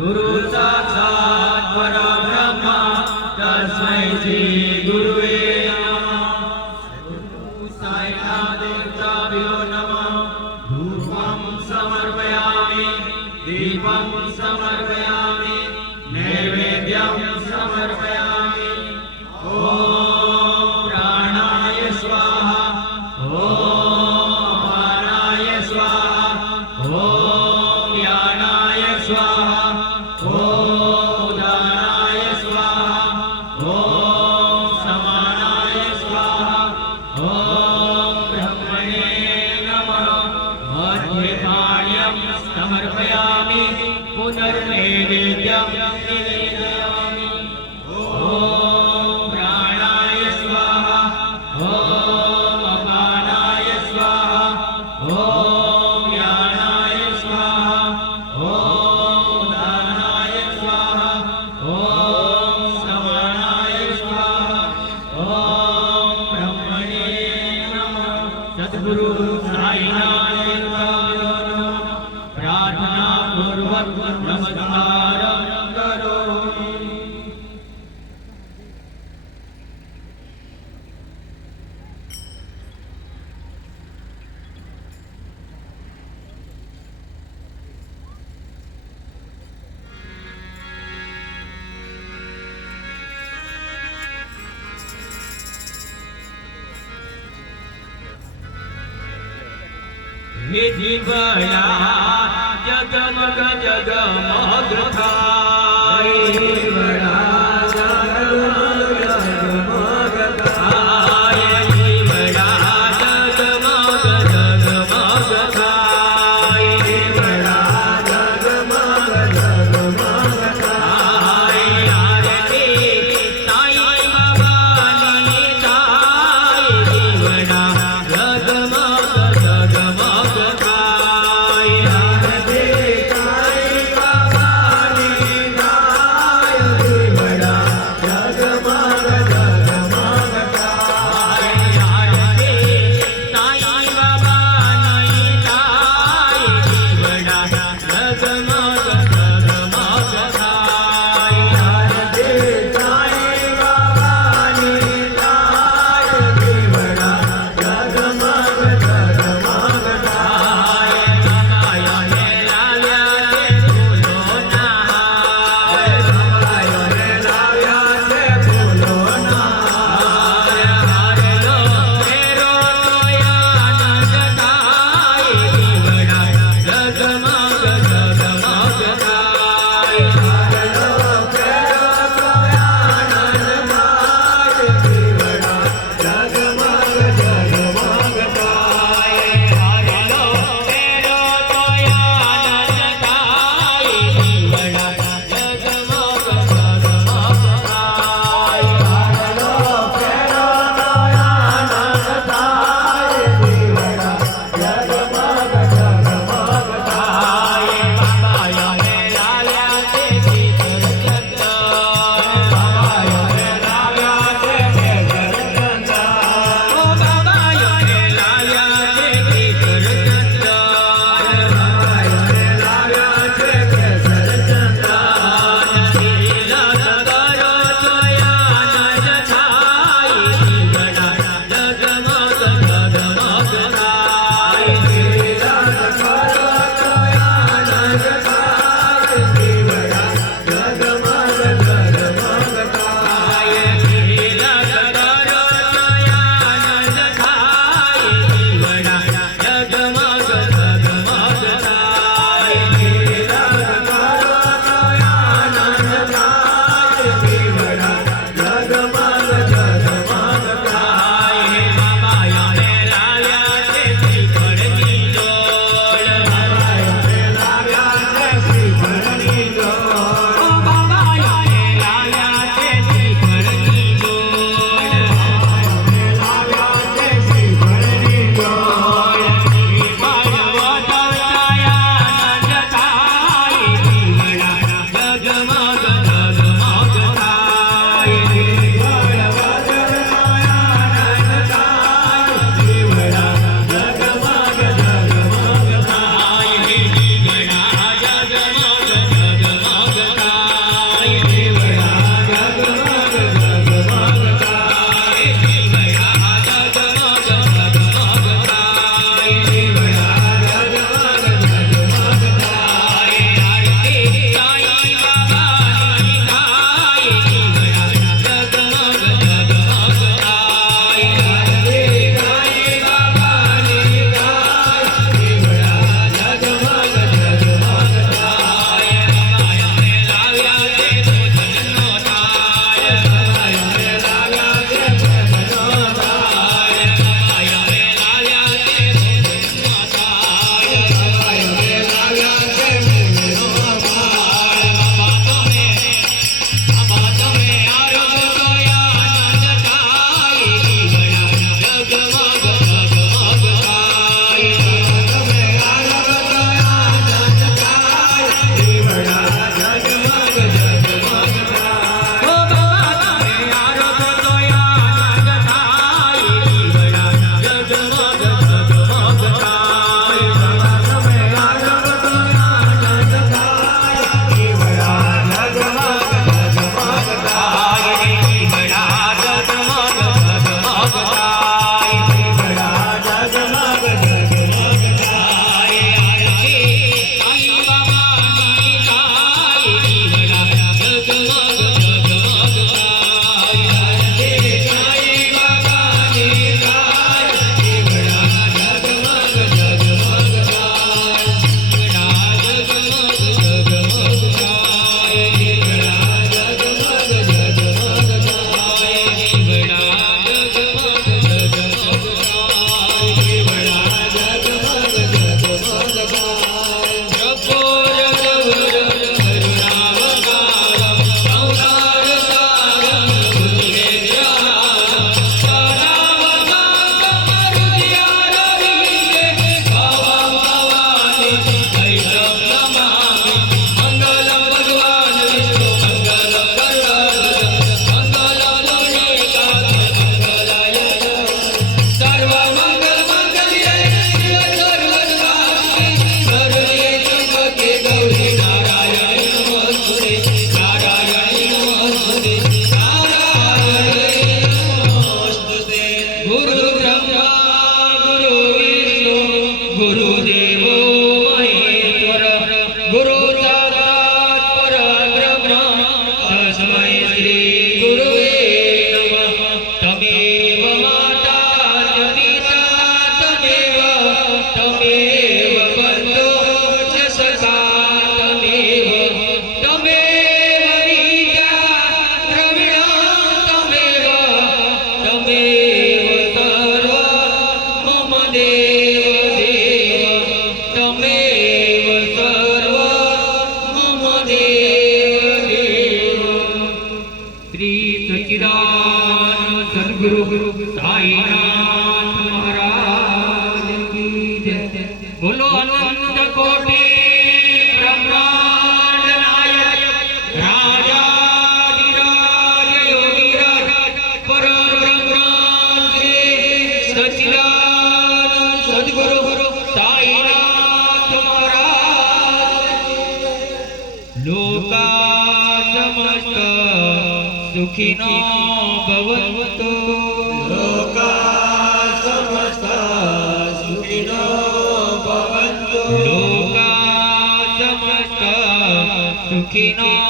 गुरु साक्षात् परब्रह्म तस्मै श्री गुरुवे नमः। साईनाथ देवताभ्यो नमः। धूपं समर्पयामि, दीपं समर्पयामि, नैवेद्यं समर्पयामि। ओम प्राणाय स्वाहा, ओम अपानाय स्वाहा, ओम यानाय स्वाहा, ओम उदानाय स्वाहा, ओम समानाय स्वाहा, ओम ब्रह्मणे नमः। मध्यपाण्यं समर्पयामि, पुनर्नैवेद्यं निवेदयामि। ओम प्राणाय स्वाहा, ओम अपानाय स्वाहा, ओम यानाय स्वाहा, ओम उदानाय स्वाहा, ओम समानाय स्वाहा, ओम ब्रह्मणे नमः। सद्गुरु साईनाथ देवताभ्यो नमः। प्रार्थना पूर्वक नमस्कारं करोमि। हे दिवया जगमग जगमग थाय, दिवया जगमग जगमग थाय, दिवया जगमग जगमग थाय, दिवया जगमग जगमग थाय। आरती साई बाबानी थाय, दिवया जगमग जगमग थाय। आरती साई बाबानी थाय, सुखिनो भवन्तु लोका समस्ता सुखिनो भवन्तु लोका समस्ता सुखिनो